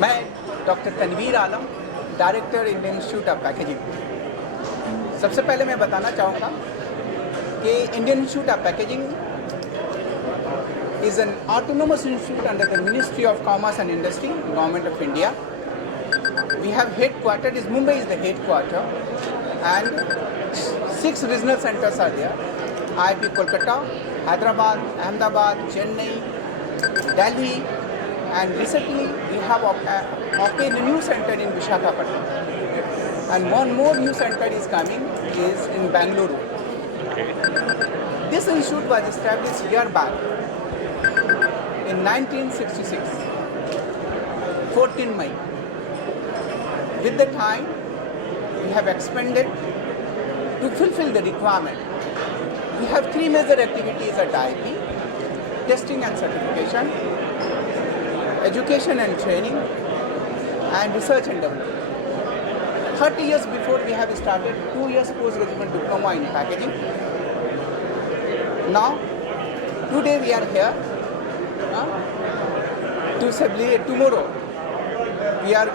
मैं doctor Tanveer Alam, director Indian Institute of Packaging. सबसे पहले मैं बताना चाहूँगा कि Indian Institute of Packaging is an autonomous institute under the Ministry of Commerce and Industry, Government of India. We have headquarters, Mumbai is the headquarter, and 6 regional centers are there. IIT Kolkata, Hyderabad, Ahmedabad, Chennai, Delhi, and recently we have opened a new center in Visakhapatnam. And one more new center is coming, is in Bangalore. This institute was established a year back in 1966, 14 May. With the time, we have expanded to fulfill the requirement. We have 3 major activities at IIP: testing and certification, education and training, and research and development. 30 years before, we have started 2 years postgraduate diploma in packaging. Now, today we are here to celebrate. Tomorrow, we are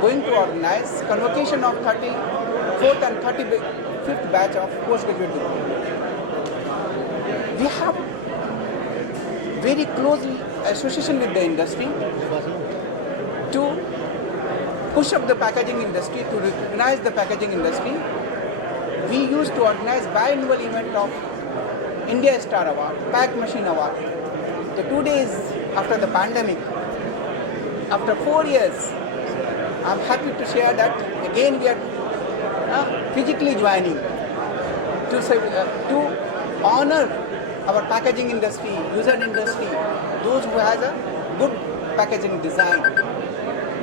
going to organize convocation of 34th and 35th batch of postgraduate diploma. We have very close association with the industry to push up the packaging industry, to recognize the packaging industry. We used to organize biannual event of India Star Award, Pack Machine Award. The 2 days after the pandemic, after 4 years, I'm happy to share that again we are physically joining to honor our packaging industry, user industry, those who has a good packaging design.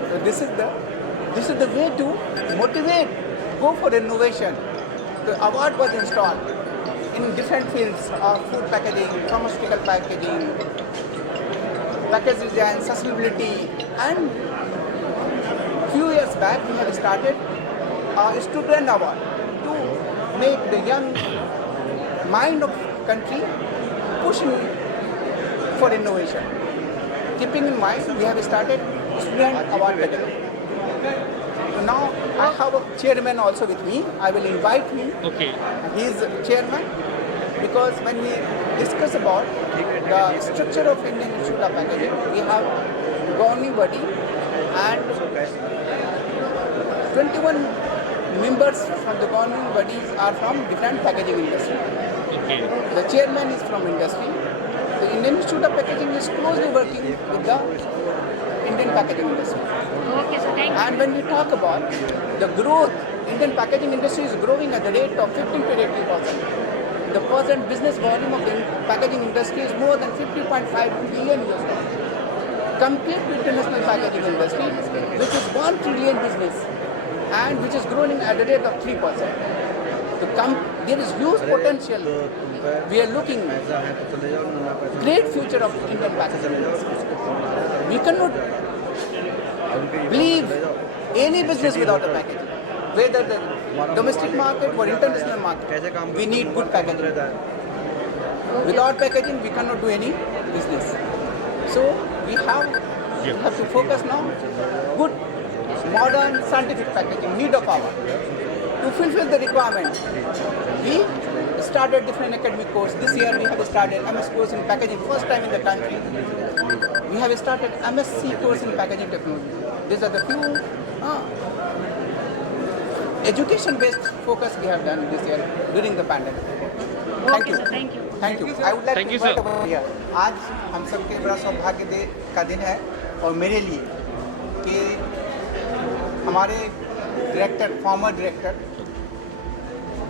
So this is the way to motivate, go for innovation. The award was installed in different fields of food packaging, pharmaceutical packaging, package design, sustainability, and few years back we have started a student award to make the young mind of country pushing for innovation. Keeping in mind, we have started student award category. Now I have a chairman also with me. I will invite him. Okay. He is chairman because when we discuss about the structure of Indian Institute of Packaging, we have governing body and 21 members from the governing bodies are from different packaging industry. Okay. The chairman is from industry. The Indian Institute of Packaging is closely working with the Indian packaging industry. Okay, so thank you. And when we talk about the growth, Indian packaging industry is growing at the rate of 15 to 18%. The present business volume of the packaging industry is more than 50.5 billion US. Compared to international packaging industry, which is 1 trillion business and which is growing at the rate of 3%. There is huge potential. We are looking great future of Indian packaging industry. We cannot believe any business without a packaging, whether the domestic market or international market. We need good packaging. Without packaging, we cannot do any business. So we have to focus now good, modern, scientific packaging, need of our. To fulfill the requirement, we started different academic course. This year we have started MS course in packaging, first time in the country. We have started MSc course in packaging technology. These are the few education-based focus we have done this year during the pandemic. Thank you. Okay, sir, thank you. Thank you. I would like Thank to you, invite sir. over here. आज हम सबके बड़ा सौभाग्य का दिन है और मेरे लिए कि हमारे डायरेक्टर, फॉर्मर डायरेक्टर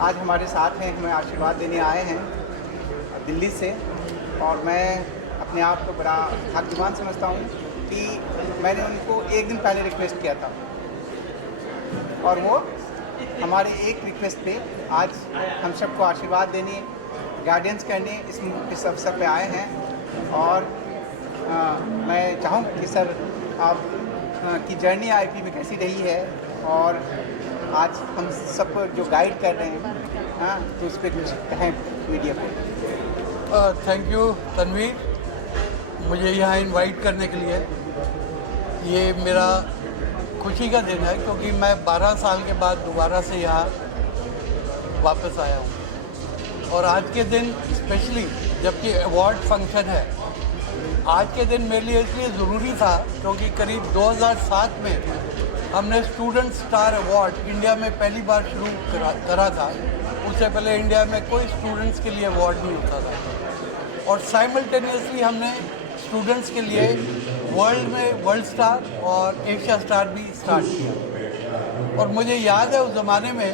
आज हमारे साथ हैं, हमें आशीर्वाद देने आए हैं दिल्ली से। और मैं अपने आप को बड़ा भाग्यवान समझता हूँ कि मैंने उनको एक दिन पहले रिक्वेस्ट किया था और वो हमारे एक रिक्वेस्ट पे आज हम सबको आशीर्वाद देने, गाइडेंस करने इस अवसर पे आए हैं। और मैं चाहूँ कि सर आप की जर्नी आईपी में कैसी रही है और आज हम सबको जो गाइड कर रहे हैं तो उस पर कुछ कहें मीडिया को। थैंक यू तनवीर, मुझे यहाँ इनवाइट करने के लिए। ये मेरा खुशी का दिन है क्योंकि मैं 12 साल के बाद दोबारा से यहाँ वापस आया हूँ। और आज के दिन स्पेशली जबकि अवार्ड फंक्शन है, आज के दिन मेरे लिए इसलिए ज़रूरी था क्योंकि करीब 2007 में हमने स्टूडेंट स्टार अवार्ड इंडिया में पहली बार शुरू करा था। उससे पहले इंडिया में कोई स्टूडेंट्स के लिए अवार्ड नहीं होता था। और साइमल्टेनियसली हमने स्टूडेंट्स के लिए वर्ल्ड में वर्ल्ड स्टार और एशिया स्टार भी स्टार्ट किया। और मुझे याद है उस ज़माने में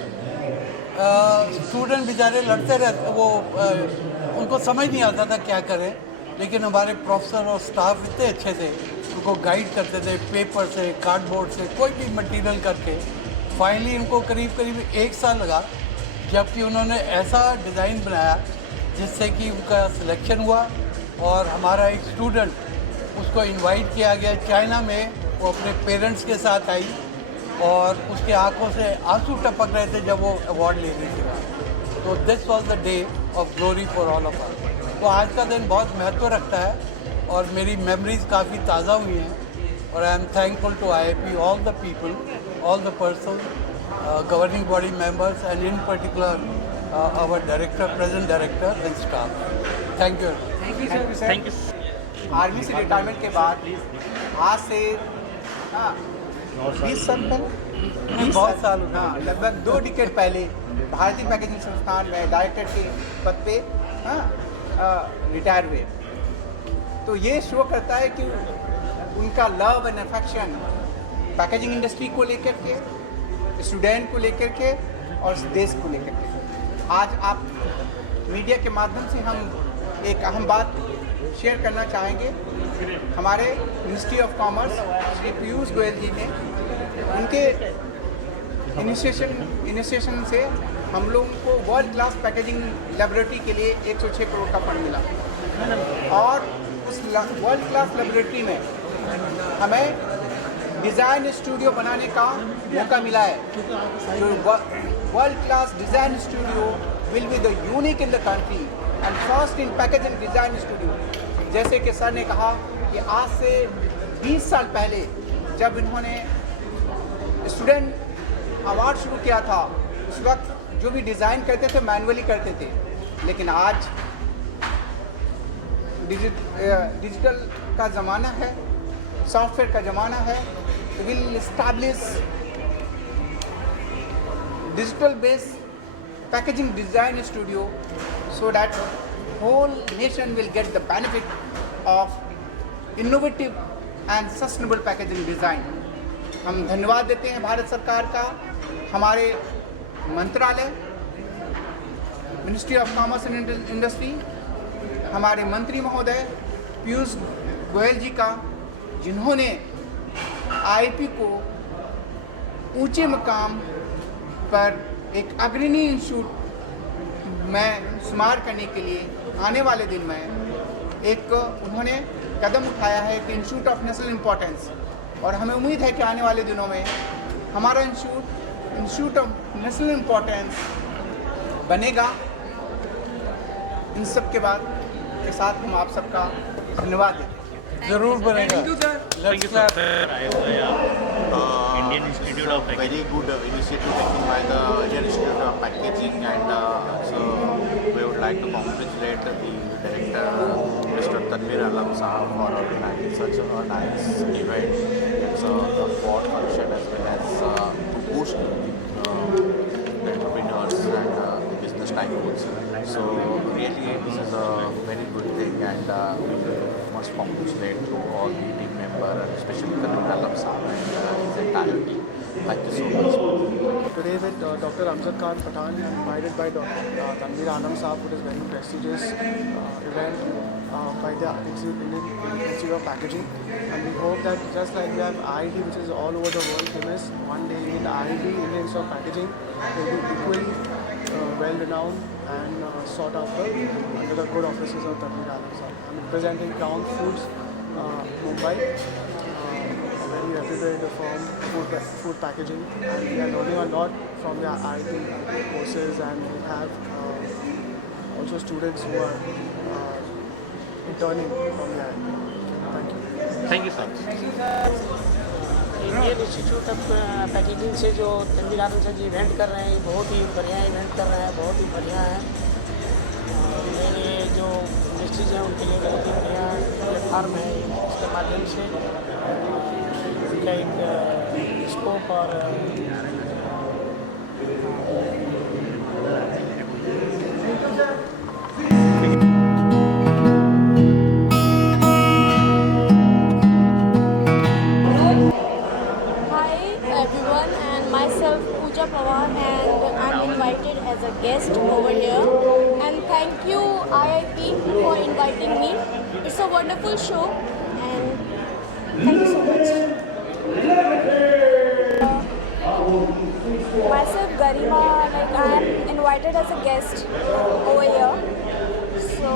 स्टूडेंट बेचारे लड़ते रहते, वो उनको समझ नहीं आता था क्या करें, लेकिन हमारे प्रोफेसर और स्टाफ इतने अच्छे थे, उनको गाइड करते थे पेपर से, कार्डबोर्ड से, कोई भी मटेरियल करके। फाइनली इनको करीब करीब 1 साल लगा, जबकि उन्होंने ऐसा डिज़ाइन बनाया जिससे कि उनका सिलेक्शन हुआ। और हमारा एक स्टूडेंट, उसको इनवाइट किया गया चाइना में, वो अपने पेरेंट्स के साथ आई और उसके आंखों से आंसू टपक रहे थे जब वो अवार्ड ले रही थी। तो this was the day of glory for all of us. तो आज का दिन बहुत महत्व रखता है और मेरी मेमोरीज काफ़ी ताज़ा हुई हैं। और I am thankful to IIP, all the people, all the person, governing body members, and in particular our director, present director and staff. Thank you. Thank you. Army से रिटायरमेंट के बाद आज से 20 साल पहले, बहुत साल हुए। हाँ, लगभग 2 डिकेड पहले भारतीय पैकेजिंग संस्थान में डायरेक्टर के पद पे रिटायर हुए। तो ये शो करता है कि उनका love and affection packaging industry को लेकर के, स्टूडेंट को लेकर के और देश को लेकर के। आज आप मीडिया के माध्यम से हम एक अहम बात शेयर करना चाहेंगे। हमारे ministry of commerce Shri Piyush Goyal ji ने उनके इनिशिएशन से हम लोगों को वर्ल्ड क्लास पैकेजिंग लेबोरेटरी के लिए 106 करोड़ का फंड मिला। और उस वर्ल्ड क्लास लेबोरेटरी में हमें डिज़ाइन स्टूडियो बनाने का मौका मिला है। जो world class design studio will be the unique in the country and first in packaging design studio. जैसे कि सर ने कहा कि आज से 20 साल पहले जब इन्होंने स्टूडेंट अवार्ड शुरू किया था, उस वक्त जो भी डिज़ाइन करते थे मैनुअली करते थे, लेकिन आज डिजिटल का ज़माना है, सॉफ्टवेयर का ज़माना है। Will establish digital based packaging design studio so that whole nation will get the benefit of innovative and sustainable packaging design. हम धन्यवाद देते हैं भारत सरकार का, हमारे मंत्रालय ministry of commerce and industry, हमारे मंत्री महोदय पीयूष गोयल जी का, जिन्होंने IIP को ऊंचे मकाम पर एक अग्रणी इंस्टीट्यूट में शुमार करने के लिए आने वाले दिन में एक उन्होंने कदम उठाया है, एक इंस्टीट्यूट ऑफ नेशनल इम्पोर्टेंस। और हमें उम्मीद है कि आने वाले दिनों में हमारा इंस्टीट्यूट ऑफ नेशनल इम्पोर्टेंस बनेगा। इन सब के बाद के साथ हम आप सबका धन्यवाद देते हैं। जरूर बनेगा। Thank you, sir. Indian Institute of very good initiative taken by the Indian Institute of Packaging, and so we would like to congratulate the director, Mr. Tanvir Alam Sahab, for organizing such a nice event. It's a award function as well as to boost the entrepreneurs and the business tycoons. So really this is a very good thing, and we must congratulate to all the team member, and especially Tanvir Alam Sahab and his entire team. Thank you so much. Today with Dr. Amjad Khan Pathan, invited by Dr. Tanvir Alam Sahab for this very prestigious event by the Indian Institute of Packaging. And we hope that just like we have IIT, which is all over the world famous, one day in the IIT, Indian Institute of Packaging, will be equally well-renowned and sought after under the good offices of Tanvir Alam Sahab. I'm representing Crown Foods, Mumbai. Very reputed firm, food packaging, and we are learning a lot from the IIT courses, and we have also students who are interning from the IIT. Thank you. Thank you, sir. Indian Institute of packaging से जो तनवीर आलम sir जी event कर रहे हैं, ये बहुत ही बढ़िया event कर रहे हैं, बहुत ही बढ़िया है। और मेरे जो इंडस्ट्रीज हैं उनके लिए बहुत ही बढ़िया प्लेटफार्म है इसके माध्यम से उनका एक स्कोप और Hi everyone, and myself Pooja Pawar, and I'm invited as a guest over here. And thank you IIP for inviting me. It's a wonderful show, and thank you so much. Myself Garima, like I am invited as a guest over here, so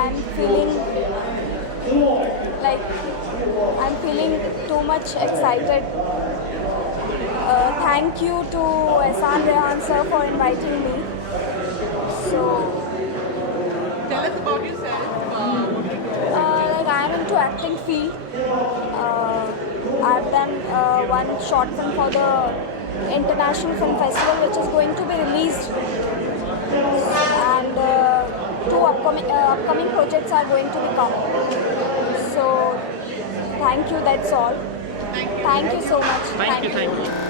I'm feeling too much excited. Thank you to Ehsan Rehan sir for inviting me. So, Tell us about yourself. What do you do? like I am into acting field. I've done one short film for the International Film Festival, which is going to be released, and two upcoming projects are going to be come. So, thank you. That's all. Thank you. Thank you so much. Thank you.